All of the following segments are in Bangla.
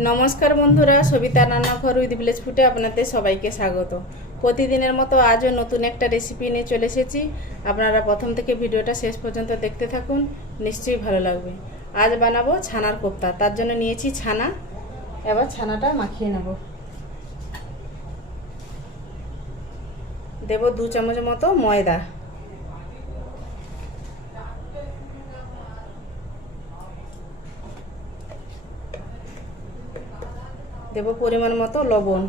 নমস্কার বন্ধুরা, সবিতা রান্নাঘর উইথ ভিলেজ ফুটে আপনাদের সবাইকে স্বাগত। প্রতিদিনের মতো আজও নতুন একটা রেসিপি নিয়ে চলে এসেছি। আপনারা প্রথম থেকে ভিডিওটা শেষ পর্যন্ত দেখতে থাকুন, নিশ্চয়ই ভালো লাগবে। আজ বানাবো ছানার কোপ্তা, তার জন্য নিয়েছি ছানা। এবার ছানাটা মাখিয়ে নেব। দেব দু চামচ মতো ময়দা। দেব পরিমাণ মতো লবণ।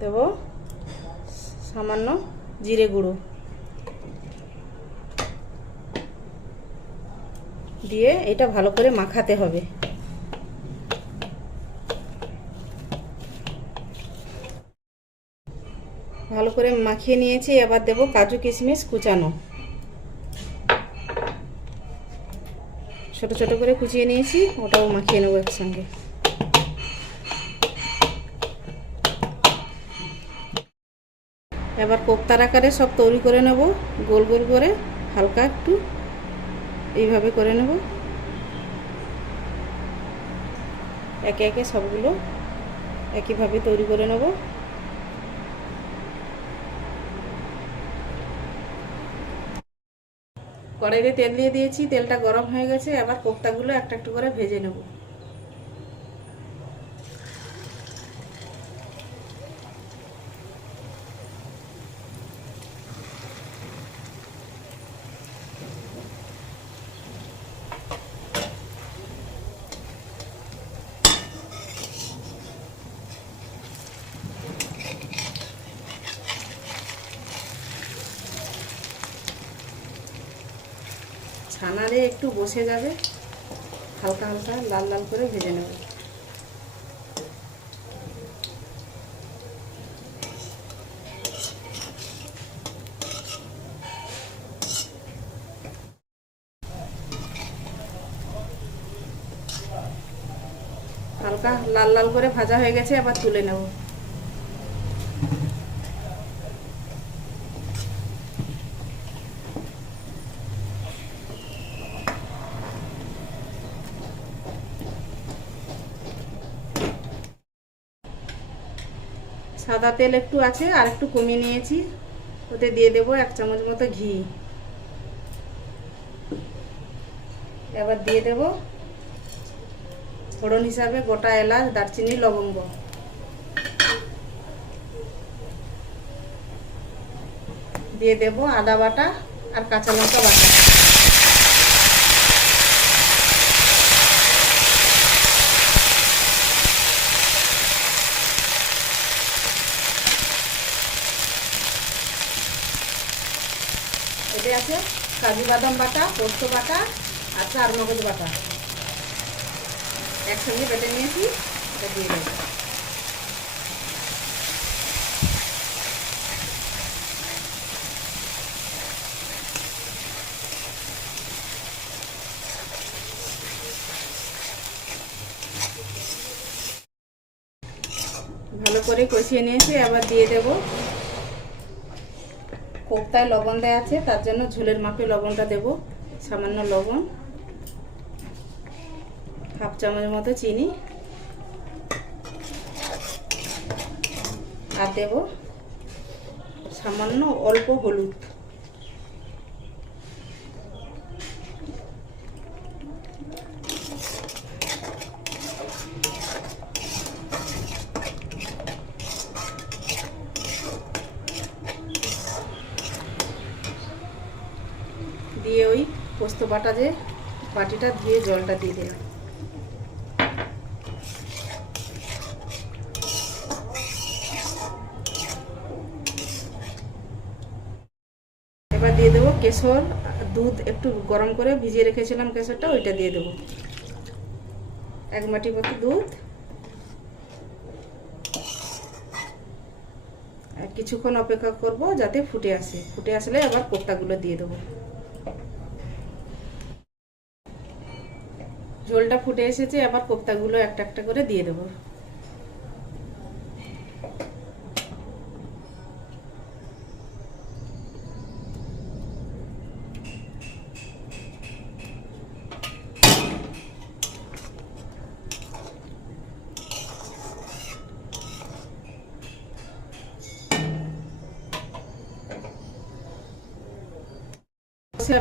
দেব সামান্য জিরে গুঁড়ো। দিয়ে এটা ভালো করে মাখাতে হবে। ভালো করে মাখিয়ে নিয়েছি, এবার দেব কাজু কিশমিশ কুচানো। ছোট ছোট করে কুচিয়ে নিয়েছি, ওটাও মাখিয়ে নেব একসঙ্গে। এবার কোপ্তার আকারে সব তৈরি করে নেব, গোল গোল করে, হালকা একটু, এইভাবে করে নেব। একে একে সবগুলো একইভাবে তৈরি করে নেব। কড়াইতে তেল দিয়ে দিয়েছি, তেলটা গরম হয়ে গেছে, এবার কোপ্তাগুলো একটা একটু করে ভেজে নেব। ছানারে একটু বসে যাবে। হালকা হালকা লাল লাল করে ভেজে নেব। হালকা লাল লাল করে ভাজা হয়ে গেছে আবার তুলে নেব। সাদা তেল একটু আছে আর একটু কমিয়ে নিয়েছি। ওতে দিয়ে দেবো এক চামচ মতো ঘি। এবার দিয়ে দেব ফোড়ন হিসাবে গোটা এলাচ, দারচিনি, লবঙ্গ। দিয়ে দেব আদা বাটা আর কাঁচা লঙ্কা বাটা। এতে আছে। কাজু বাদাম বাটা, পোস্ত বাটা, আর চার মগজ বাটা। একসঙ্গে বেটে নিয়েছি, এটা দিয়ে দেবো। ভালো করে কষিয়ে নিয়েছি আবার দিয়ে দেবো কোপ্তায় লবণ দেওয়া আছে, তার জন্য ঝোলের মাপে লবণটা দেব, সামান্য লবণ। হাফ চামচ মতো চিনি। আর দেব সামান্য অল্প হলুদ দিয়ে ওই পোস্ত বাটা যে বাটিটা ধুয়ে জলটা দিয়ে দিলাম। এবার দিয়ে দেবো কেশর, দুধ একটু গরম করে ভিজিয়ে রেখেছিলাম কেশরটা, ওইটা দিয়ে দেবো। এক মাটি মতো দুধ। কিছুক্ষণ অপেক্ষা করব যাতে ফুটে আসে। ফুটে আসলে আবার কোপ্তাগুলো দিয়ে দেবো। ঝোলটা ফুটে এসেছে আবার কোপ্তাগুলো একটা একটা করে দিয়ে দেবো।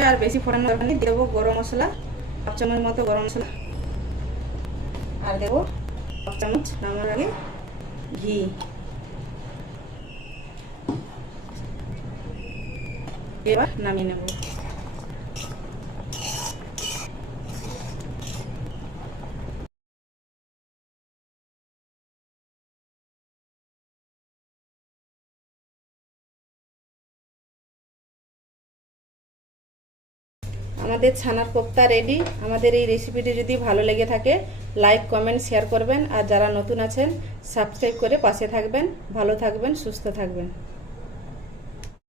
আর বেশি ফোড়ানো দরকার নেই দেবো গরম মশলা। হাফ চামচ মতো গরম মশলা। আর দেবো হাফ চামচ নামার আগে ঘি। এবার নামিয়ে নেব। আমাদের ছানার কোপ্তা রেডি আমাদের এই রেসিপিটি যদি ভালো লেগে থাকে লাইক কমেন্ট শেয়ার করবেন। আর যারা নতুন আছেন সাবস্ক্রাইব করে পাশে থাকবেন। ভালো থাকবেন, সুস্থ থাকবেন।